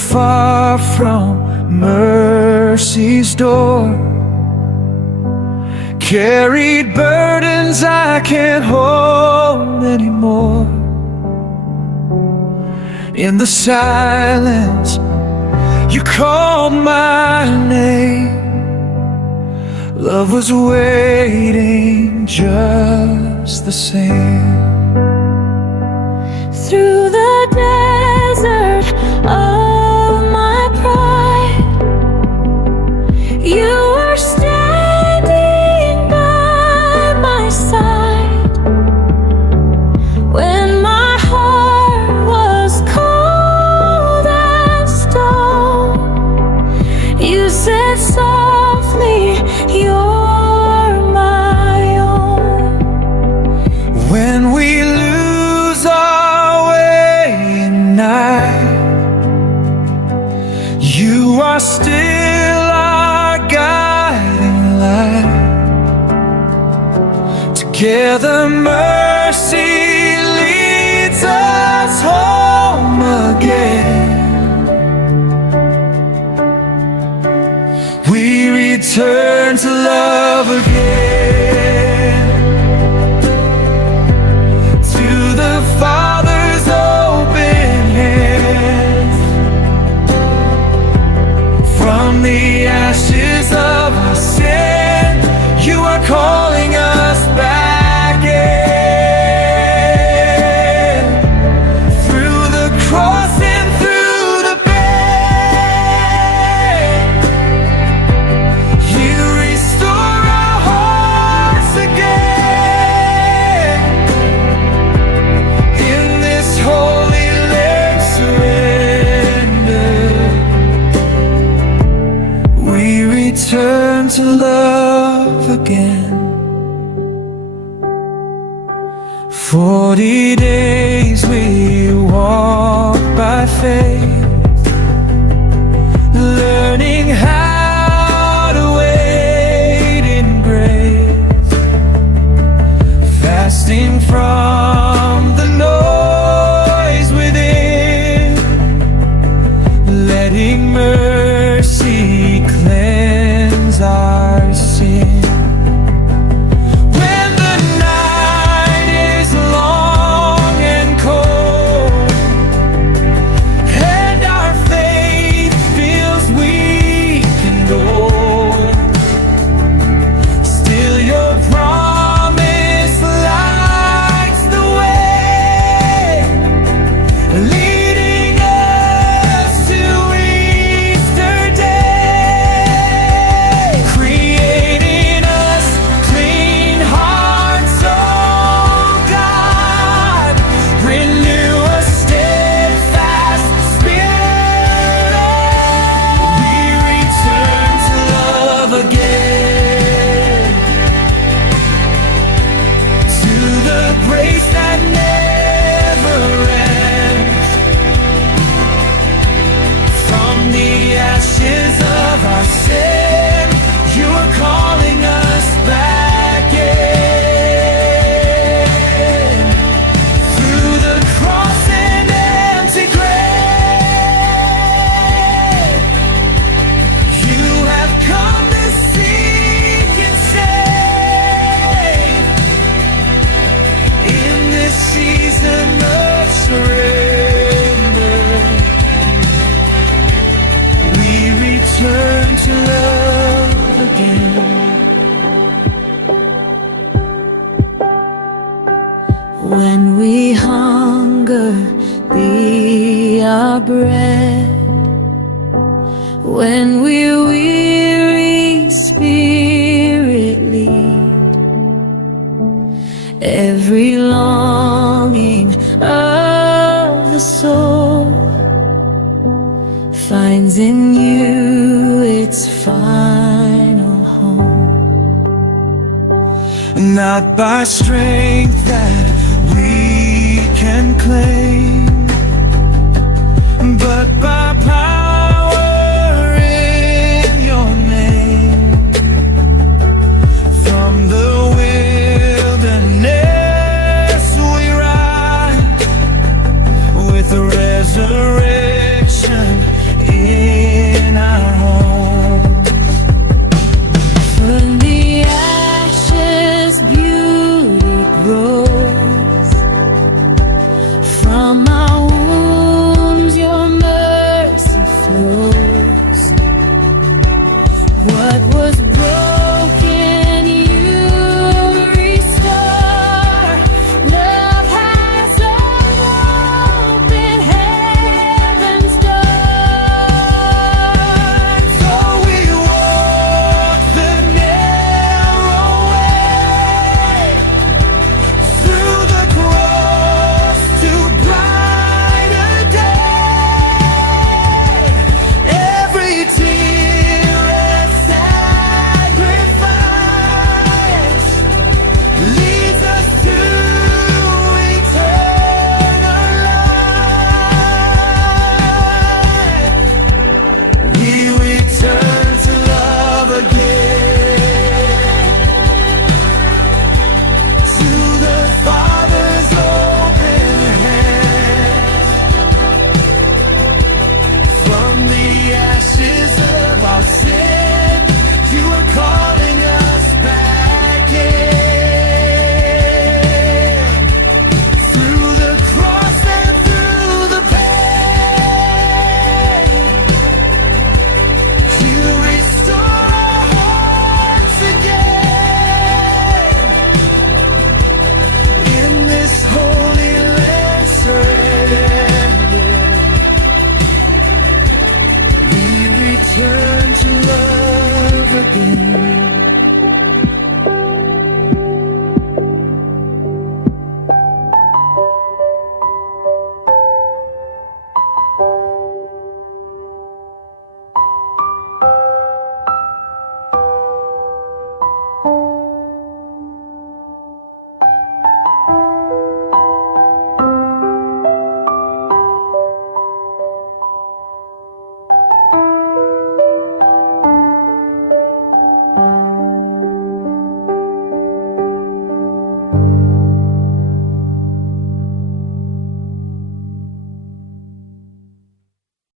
far from mercy's door. Carried burdens I can't hold anymore. In the silence, you called my name. Love was waiting just the same. Through the desert of my pride, you were standing by my side. When my heart was cold as stone, you said softly, you're my own. When we lose our way at night, you are still our guiding light. Together mercy leads us home again. We return to love again, to the Father's open hands. From the ashes of our sin, you are calling us back in. Through the cross and through the pain, you restore our hearts again. In this holy Lent surrender, we return to love again. 40 days we walk by faith, learning how to wait in grace, fasting from the noise within, letting mercy cleanse our sin. When the night is long and cold, and our faith feels weak and old, still your promise lights the way, leading us to Easter Day, creating us clean hearts, oh God, renew a steadfast spirit. We return to love again, to the grace that never ends. From the ashes of our sin, you are calling us back in. Through the cross and empty grave, you have come to seek and save. In this season of surrender, we return to love again. When we hunger, be our bread. When we're weary, Spirit lead. Every longing of the soul finds in you its final home. Not by strength that we can claim, but by power in your name. From the wilderness we rise, with the resurrection Turn to love again.